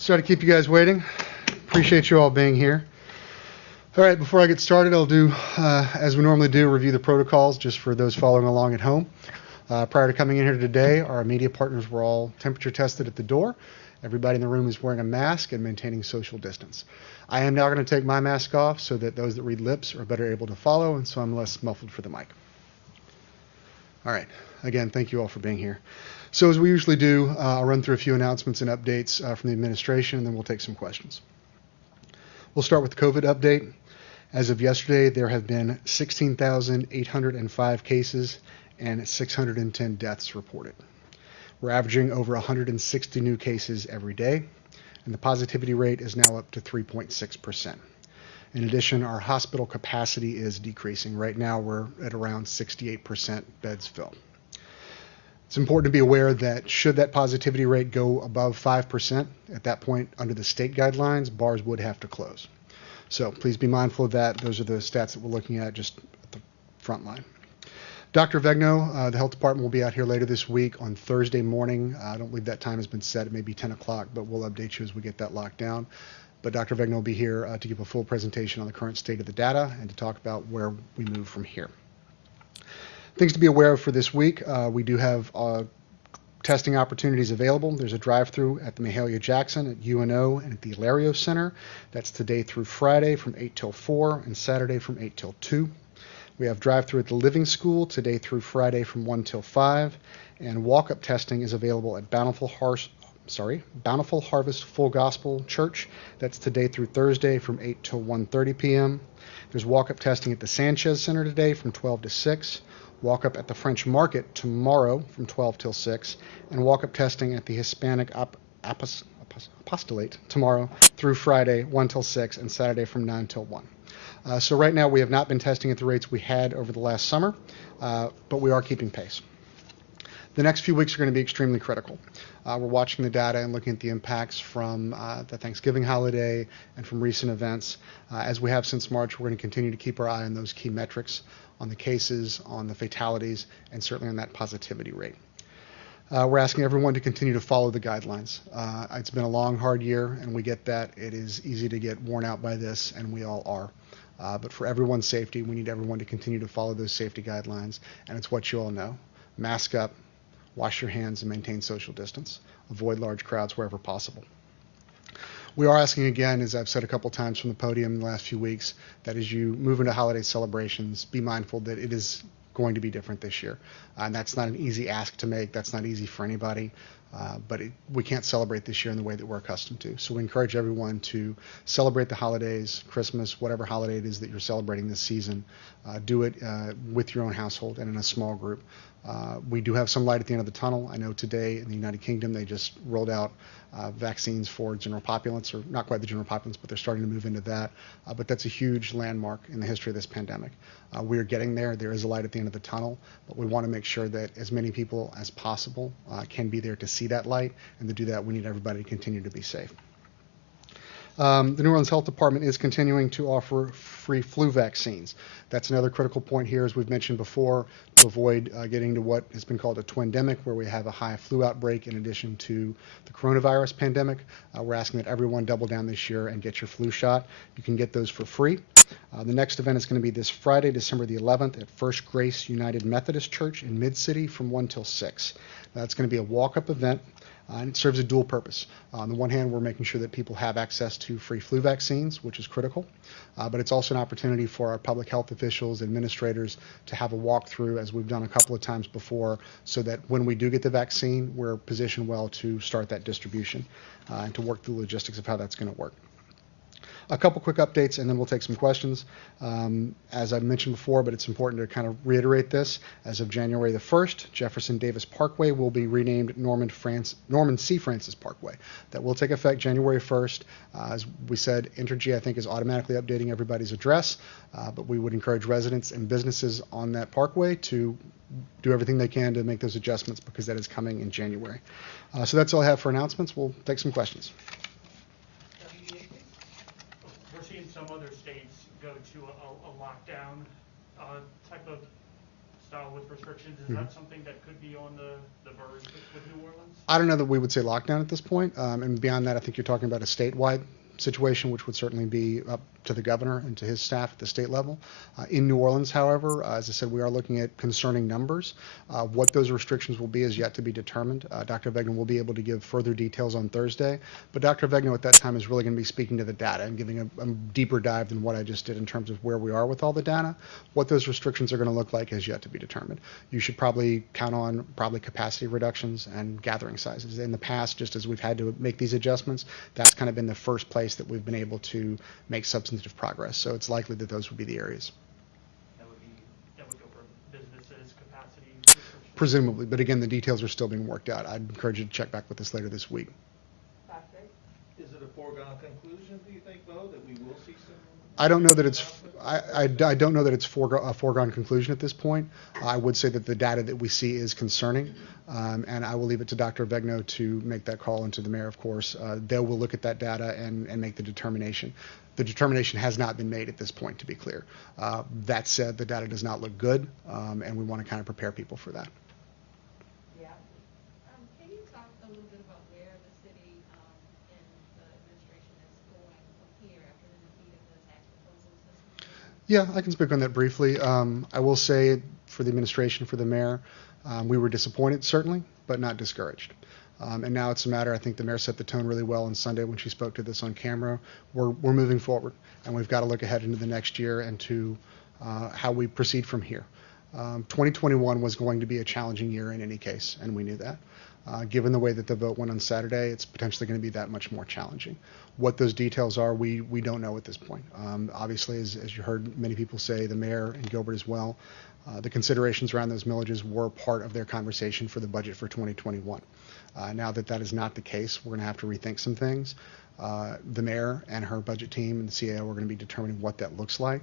Sorry to keep you guys waiting. Appreciate you all being here. All right, before I get started, I'll do, as we normally do, review the protocols just for those following along at home. Prior to coming in here today, our media partners were all temperature tested at the door. Everybody in the room is wearing a mask and maintaining social distance. I am now going to take my mask off so that those that read lips are better able to follow, and so I'm less muffled for the mic. All right. Again, thank you all for being here. So as we usually do, I'll run through a few announcements and updates from the administration, and then we'll take some questions. We'll start with the COVID update. As of yesterday, there have been 16,805 cases and 610 deaths reported. We're averaging over 160 new cases every day, and the positivity rate is now up to 3.6%. In addition, our hospital capacity is decreasing. Right now, we're at around 68% beds filled. It's important to be aware that should that positivity rate go above 5%, at that point, under the state guidelines, bars would have to close. So please be mindful of that. Those are the stats that we're looking at just at the front line. Dr. Vegno, the health department will be out here later this week on Thursday morning. I don't believe that time has been set. It may be 10 o'clock, but we'll update you as we get that locked down. But Dr. Vegno will be here to give a full presentation on the current state of the data and to talk about where we move from here. Things to be aware of for this week, we do have testing opportunities available. There's a drive-through at the Mahalia Jackson, at UNO, and at the Hilario Center. That's today through Friday from 8 till 4 and Saturday from 8 till 2. We have drive-through at the Living School today through Friday from 1 till 5. And walk-up testing is available at Bountiful Harvest Full Gospel Church. That's today through Thursday from 8 till 1:30 p.m. There's walk-up testing at the Sanchez Center today from 12 to 6. Walk-up at the French Market tomorrow from 12 till 6, and walk-up testing at the Hispanic Apostolate tomorrow through Friday 1 till 6 and Saturday from 9 till 1. So right now we have not been testing at the rates we had over the last summer, but we are keeping pace. The next few weeks are going to be extremely critical. We're watching the data and looking at the impacts from the Thanksgiving holiday and from recent events. As we have since March, we're going to continue to keep our eye on those key metrics, on the cases, on the fatalities, and certainly on that positivity rate. We're asking everyone to continue to follow the guidelines. It's been a long, hard year, and we get that. It is easy to get worn out by this, and we all are. But for everyone's safety, we need everyone to continue to follow those safety guidelines, and it's what you all know. Mask up, wash your hands, and maintain social distance. Avoid large crowds wherever possible. We are asking again, as I've said a couple times from the podium in the last few weeks, that as you move into holiday celebrations, be mindful that it is going to be different this year. And that's not an easy ask to make. That's not easy for anybody. But we can't celebrate this year in the way that we're accustomed to. So we encourage everyone to celebrate the holidays, Christmas, whatever holiday it is that you're celebrating this season. Do it with your own household and in a small group. We do have some light at the end of the tunnel. I know today in the United Kingdom they just rolled out vaccines for general populace, or not quite the general populace, but they're starting to move into that. But that's a huge landmark in the history of this pandemic. We are getting there. There is a light at the end of the tunnel, but we want to make sure that as many people as possible can be there to see that light, and to do that we need everybody to continue to be safe. The New Orleans Health Department is continuing to offer free flu vaccines. That's another critical point here, as we've mentioned before, to avoid getting to what has been called a twindemic, where we have a high flu outbreak in addition to the coronavirus pandemic. We're asking that everyone double down this year and get your flu shot. You can get those for free. The next event is going to be this Friday, December the 11th, at First Grace United Methodist Church in Mid-City from 1 till 6. That's going to be a walk-up event. And it serves a dual purpose. On the one hand, we're making sure that people have access to free flu vaccines, which is critical, but it's also an opportunity for our public health officials, administrators, to have a walkthrough, as we've done a couple of times before, so that when we do get the vaccine, we're positioned well to start that distribution and to work through the logistics of how that's going to work. A couple quick updates, and then we'll take some questions. As I mentioned before, but it's important to kind of reiterate this, as of January the 1st, Jefferson Davis Parkway will be renamed Norman C. Francis Parkway. That will take effect January 1st. As we said, Entergy, I think, is automatically updating everybody's address, but we would encourage residents and businesses on that parkway to do everything they can to make those adjustments, because that is coming in January. So that's all I have for announcements. We'll take some questions. We're seeing some other states go to a lockdown type of style with restrictions. Is Mhm. that something that could be on the verge with New Orleans? I don't know that we would say lockdown at this point. And beyond that, I think you're talking about a statewide situation, which would certainly be up to the governor and to his staff at the state level. In New Orleans, however, as I said, we are looking at concerning numbers. What those restrictions will be is yet to be determined. Dr. Vegno will be able to give further details on Thursday, but Dr. Vegno at that time is really going to be speaking to the data and giving a deeper dive than what I just did in terms of where we are with all the data. What those restrictions are going to look like is yet to be determined. You should probably count on capacity reductions and gathering sizes. In the past, just as we've had to make these adjustments, that's kind of been the first place that we've been able to make substantive progress. So it's likely that those would be the areas. That would go for businesses, capacity restrictions? Presumably, but again, the details are still being worked out. I'd encourage you to check back with us later this week. Is it a foregone conclusion, do you think, though, that we will see some? I don't know that it's I don't know that it's a foregone conclusion at this point. I would say that the data that we see is concerning, and I will leave it to Dr. Vegno to make that call, and to the mayor, of course. They will look at that data and make the determination. The determination has not been made at this point, to be clear. That said, the data does not look good, and we want to kind of prepare people for that. Can you talk a little bit about where the city and the administration is going from here after the defeat of the tax proposals this weekend? Yeah, I can speak on that briefly. I will say for the administration, for the mayor, we were disappointed, certainly, but not discouraged. And now it's a matter, I think the mayor set the tone really well on Sunday when she spoke to this on camera. We're moving forward, and we've got to look ahead into the next year and to how we proceed from here. 2021 was going to be a challenging year in any case, and we knew that. Given the way that the vote went on Saturday, it's potentially going to be that much more challenging. What those details are, we don't know at this point. Obviously, as you heard many people say, the mayor and Gilbert as well, the considerations around those millages were part of their conversation for the budget for 2021. Now that that is not the case, we're going to have to rethink some things. The mayor and her budget team and the CAO are going to be determining what that looks like.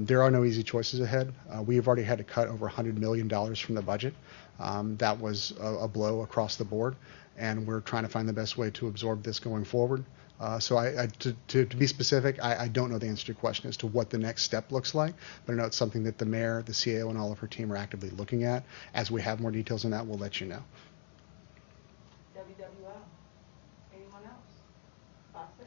There are no easy choices ahead. We have already had to cut over $100 million from the budget. That was a blow across the board, and we're trying to find the best way to absorb this going forward. So to be specific, I don't know the answer to your question as to what the next step looks like, but I know it's something that the mayor, the CAO, and all of her team are actively looking at. As we have more details on that, we'll let you know. WWL. Anyone else? Fox 8.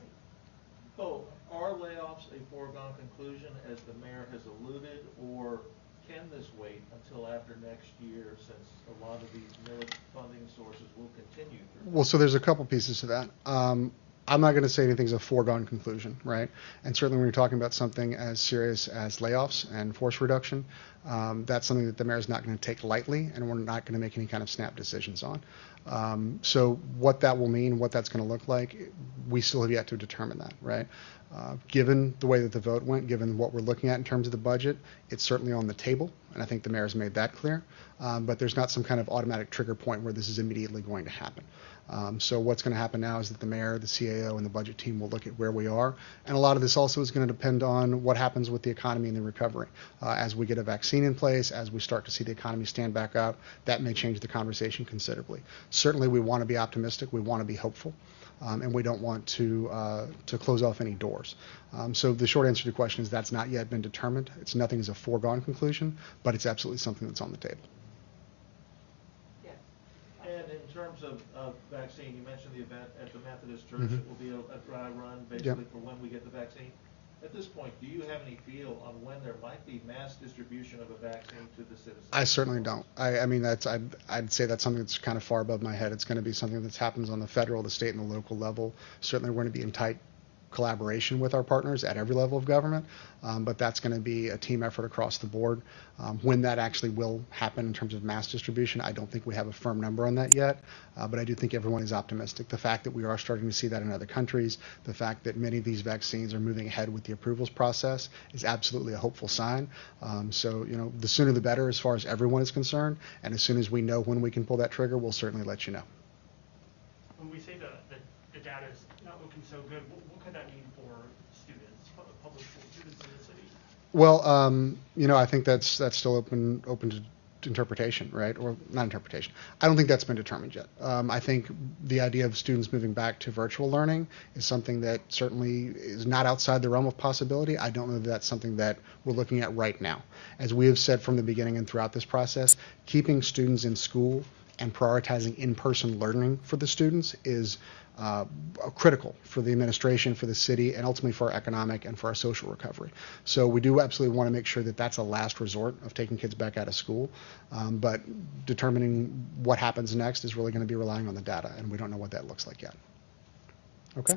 So are layoffs a foregone conclusion, as the mayor has alluded, or can this wait until after next year, since a lot of these millage funding sources will continue through? Well, so there's a couple pieces to that. I'm not going to say anything's a foregone conclusion, right? And certainly when you're talking about something as serious as layoffs and force reduction, that's something that the mayor is not going to take lightly, and we're not going to make any kind of snap decisions on. So what that will mean, what that's going to look like, we still have yet to determine that, right? Given the way that the vote went, given what we're looking at in terms of the budget, it's certainly on the table, and I think the mayor's made that clear. But there's not some kind of automatic trigger point where this is immediately going to happen. So what's going to happen now is that the mayor, the CAO, and the budget team will look at where we are. And a lot of this also is going to depend on what happens with the economy and the recovery. As we get a vaccine in place, as we start to see the economy stand back up, that may change the conversation considerably. Certainly we want to be optimistic, we want to be hopeful, and we don't want to close off any doors. So the short answer to your question is that's not yet been determined. Nothing is a foregone conclusion, but it's absolutely something that's on the table. And in terms of vaccine, you mentioned the event at the Methodist Church. Mm-hmm. It will be a dry run, basically, for when we get the vaccine. At this point, do you have any feel on when there might be mass distribution of a vaccine to the citizens? I certainly don't. I mean, I'd say that's something that's kind of far above my head. It's going to be something that happens on the federal, the state, and the local level. Certainly, we're going to be in tight collaboration with our partners at every level of government, but that's going to be a team effort across the board. When that actually will happen in terms of mass distribution, I don't think we have a firm number on that yet, but I do think everyone is optimistic. The fact that we are starting to see that in other countries, the fact that many of these vaccines are moving ahead with the approvals process is absolutely a hopeful sign. So, the sooner the better as far as everyone is concerned, and as soon as we know when we can pull that trigger, we'll certainly let you know. When we say the data is not looking so good, what could that mean for students, public school students in the city? Well, I think that's still open interpretation, right? Or not interpretation. I don't think that's been determined yet. I think the idea of students moving back to virtual learning is something that certainly is not outside the realm of possibility. I don't know that that's something that we're looking at right now. As we have said from the beginning and throughout this process, keeping students in school and prioritizing in-person learning for the students is critical for the administration, for the city, and ultimately for our economic and for our social recovery. So we do absolutely want to make sure that that's a last resort of taking kids back out of school. But determining what happens next is really going to be relying on the data, and we don't know what that looks like yet. Okay?